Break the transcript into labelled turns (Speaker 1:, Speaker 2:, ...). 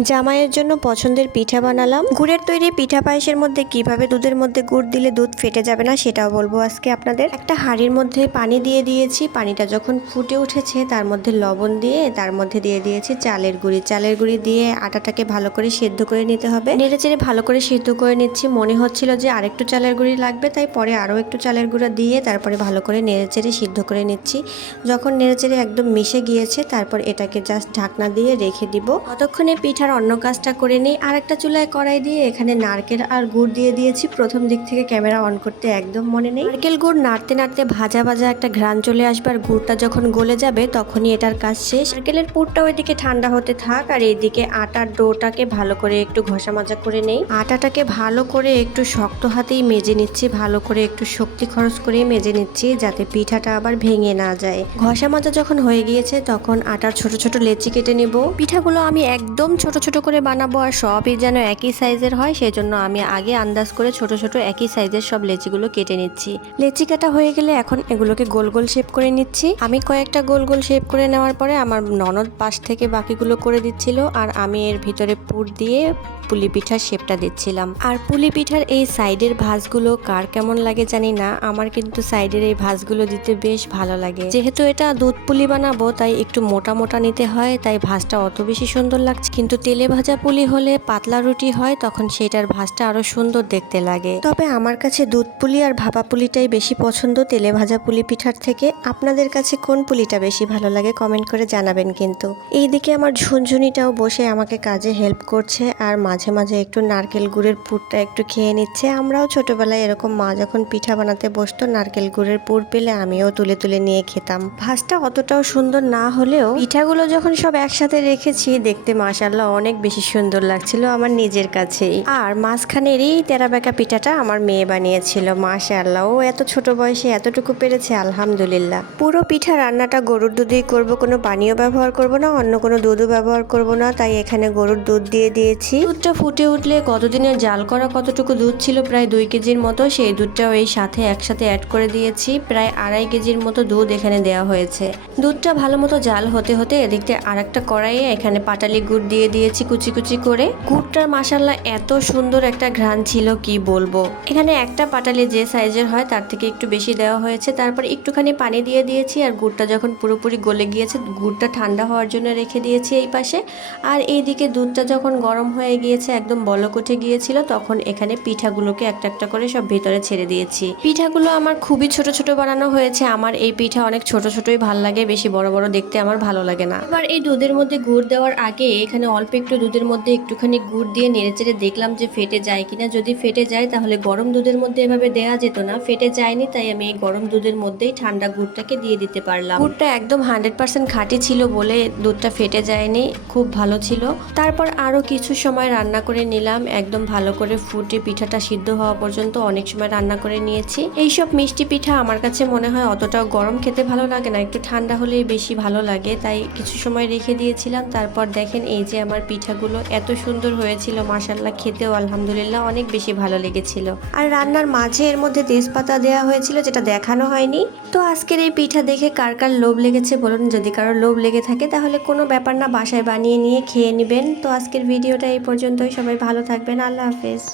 Speaker 1: জামাইয়ের জন্য পছন্দের পিঠা বানালাম। গুড়ের তৈরি পিঠা পায়েসের মধ্যে কীভাবে দুধের মধ্যে গুড় দিলে দুধ ফেটে যাবে না সেটাও বলব আজকে আপনাদের। একটা হাঁড়ির মধ্যে পানি দিয়ে দিয়েছি। পানিটা যখন ফুটে উঠেছে, তার মধ্যে লবণ দিয়ে, তার মধ্যে দিয়ে দিয়েছি চালের গুঁড়ি। চালের গুঁড়ি দিয়ে আটাটাকে ভালো করে সেদ্ধ করে নিতে হবে। নেড়ে চেড়ে ভালো করে সেদ্ধ করে নিচ্ছি। মনে হচ্ছিল যে আরেকটু চালের গুঁড়ি লাগবে, তাই পরে আরও একটু চালের গুঁড়া দিয়ে তারপরে ভালো করে নেড়ে চেড়ে সিদ্ধ করে নিচ্ছি। যখন নেড়ে চেড়ে একদম মিশে গিয়েছে, তারপর এটাকে জাস্ট ঢাকনা দিয়ে রেখে দিব। ততক্ষণে পিঠার অন্য কাজটা করে নিই। আর একটা চুলায় কড়াই দিয়ে এখানে নারকেল আর গুড় দিয়ে দিয়েছি। প্রথম দিক থেকে ক্যামেরা অন করতে একদম মনে নেই। নারকেল গুড় নাড়তে নাড়তে ভাজা ভাজা একটা ঘ্রাণ চলে আসবে আর গুড়টা যখন গলে যাবে তখনই এটার কাজ শেষ। নারকেলের পুরটা ওইদিকে ঠান্ডা হতে থাক আর এইদিকে আটার ডোটাকে ভালো করে একটু ঘষা মাজা করে নেই। আটাটাকে ভালো করে একটু শক্ত হাতেই মেজে নিচ্ছি, ভালো করে একটু শক্তি খরচ করে মেজে নিচ্ছি যাতে পিঠাটা আবার ভেঙে না যায়। ঘষা মাজা যখন হয়ে গিয়েছে তখন আটার ছোট ছোট লেচি কেটে নেব। পিঠাগুলো আমি একদম ছোট ছোট করে বানাবো আর সবই যেন একই সাইজের হয় সেই জন্য আমি আগে আন্দাজ করে ছোট ছোট একই সাইজের সব লেচিগুলো কেটে নিচ্ছি। লেচি কাটা হয়ে গেলে এখন এগুলোকে গোল গোল শেপ করে নিচ্ছি। আমি কয়েকটা গোল গোল শেপ করে নেওয়ার পরে আমার ননদ পাশ থেকে বাকিগুলো করে দিচ্ছিল আর আমি এর ভিতরে পুর দিয়ে পুলি পিঠার শেপটা দিচ্ছিলাম। আর পুলি পিঠার এই সাইডের ভাঁজগুলো কার কেমন লাগে জানি না, আমার কিন্তু সাইডের এই ভাঁজগুলো দিতে বেশ ভালো লাগে। যেহেতু এটা দুধ পুলি বানাবো, তাই একটু মোটা মোটা নিতে হয়, তাই ভাঁজটা অত বেশি সুন্দর লাগছে, কিন্তু তেলে ভাজা পুলি হলে পাতলা রুটি হয়, তখন সেটার ভাজটা আরও সুন্দর দেখতে লাগে। তবে আমার কাছে দুধ পুলি আর ভাপা পুলিটাই বেশি পছন্দ তেলে ভাজা পুলি পিঠার থেকে। আপনাদের কাছে কোন পুলিটা বেশি ভালো লাগে কমেন্ট করে জানাবেন কিন্তু। এইদিকে আমার ঝুনঝুনিটাও বসে আমাকে কাজে হেল্প করছে আর মাঝে মাঝে একটু নারকেল গুড়ের পুরটা একটু খেয়ে নিচ্ছে। আমরাও ছোটবেলায় এরকম মা যখন পিঠা বানাতে বসতো, নারকেল গুড়ের পুর পেলে আমিও তুলে তুলে নিয়ে খেতাম। ভাজটা অতটাও সুন্দর না হলেও পিঠাগুলো যখন সব একসাথে রেখেছি, দেখতে মাশাল্লাহ অনেক বেশি সুন্দর লাগছিল আমার নিজের কাছেই। আর মাঝখানের এই তেরা বেঁকা পিঠাটা আমার মেয়ে বানিয়েছিল মাশাল্লাহ ও এত ছোট বয়সে এতটুকু পেরেছে, আলহামদুলিল্লাহ। পুরো পিঠা রান্নাটা গরুর দুধেই করব, কোনো পানীয় ব্যবহার করব না, অন্য কোনো দুধও ব্যবহার করব না, তাই এখানে গরুর দুধ দিয়ে দিয়েছি। দুধটা ফুটে উঠলে কতদিনের জাল করা কতটুকু দুধ ছিল, প্রায় দুই কেজির মতো, সেই দুধটাও এই সাথে একসাথে অ্যাড করে দিয়েছি, প্রায় আড়াই কেজির মতো দুধ এখানে দেওয়া হয়েছে। দুধটা ভালো মতো জাল হতে হতে এদিক থেকে আর একটা কড়াইয়ে এখানে পাটালি গুড় দিয়ে দিয়ে দিয়েছি কুচি কুচি করে। গুড়টার মাসাল্লা এত সুন্দর একটা ঘ্রাণ ছিল, কি বলব? এখানে একটা পাটালি যে সাইজের হয়, তার থেকে একটু বেশি দেওয়া হয়েছে। তারপর একটুখানি পানি দিয়ে দিয়েছি, আর গুড়টা যখন পুরোপুরি গলে গিয়েছে, গুড়টা ঠান্ডা হওয়ার জন্য রেখে দিয়েছি এই পাশে। আর এইদিকে দুধটা যখন গরম হয়ে গিয়েছে, একদম বলক উঠে গিয়েছিল, তখন এখানে পিঠাগুলোকে একটা একটা করে সব ভেতরে ছেড়ে দিয়েছি। পিঠাগুলো আমার খুবই ছোট ছোট বানানো হয়েছে। আমার এই পিঠা অনেক ছোট ছোটই ভালো লাগে, বেশি বড় বড় দেখতে আমার ভালো লাগে না। এবার এই দুধের মধ্যে গুড় দেওয়ার আগে এখানে অল্প একটু দুধের মধ্যে একটুখানি গুড় দিয়ে নেড়েচেড়ে দেখলাম যে ফেটে যায় কিনা। যদি ফেটে যায়, তাহলে গরম দুধের মধ্যে এভাবে দেওয়া যেত না। ফেটে যায়নি, তাই আমি এই গরম দুধের মধ্যেই ঠান্ডা গুড়টাকে দিয়ে দিতে পারলাম। গুড়টা একদম হান্ড্রেড পার্সেন্ট খাঁটি ছিল বলে দুধটা ফেটে যায়নি, খুব ভালো ছিল। তারপর আরও কিছু সময় রান্না করে নিলাম। একদম ভালো করে ফুটে পিঠাটা সিদ্ধ হওয়া পর্যন্ত অনেক সময় রান্না করে নিয়েছি। এইসব মিষ্টি পিঠা আমার কাছে মনে হয় অতটাও গরম খেতে ভালো লাগে না। একটু ঠান্ডা হলেই বেশি ভালো লাগে, তাই কিছু সময় রেখে দিয়েছিলাম। তারপর দেখেন এই যে আমার পিঠাগুলো এত সুন্দর হয়েছিল মাসাল্লাহ খেতেও আলহামদুলিল্লাহ অনেক বেশি ভালো লেগেছিল। আর রান্নার মাঝে এর মধ্যে তেজপাতা দেওয়া হয়েছিল, যেটা দেখানো হয়নি। তো আজকের এই পিঠা দেখে কার কার লোভ লেগেছে বলুন, যদি কারও লোভ লেগে থাকে তাহলে কোনো ব্যাপার না, বাসায় বানিয়ে নিয়ে খেয়ে নেবেন। তো আজকের ভিডিওটা এই পর্যন্তই, সবাই ভালো থাকবেন, আল্লাহ হাফেজ।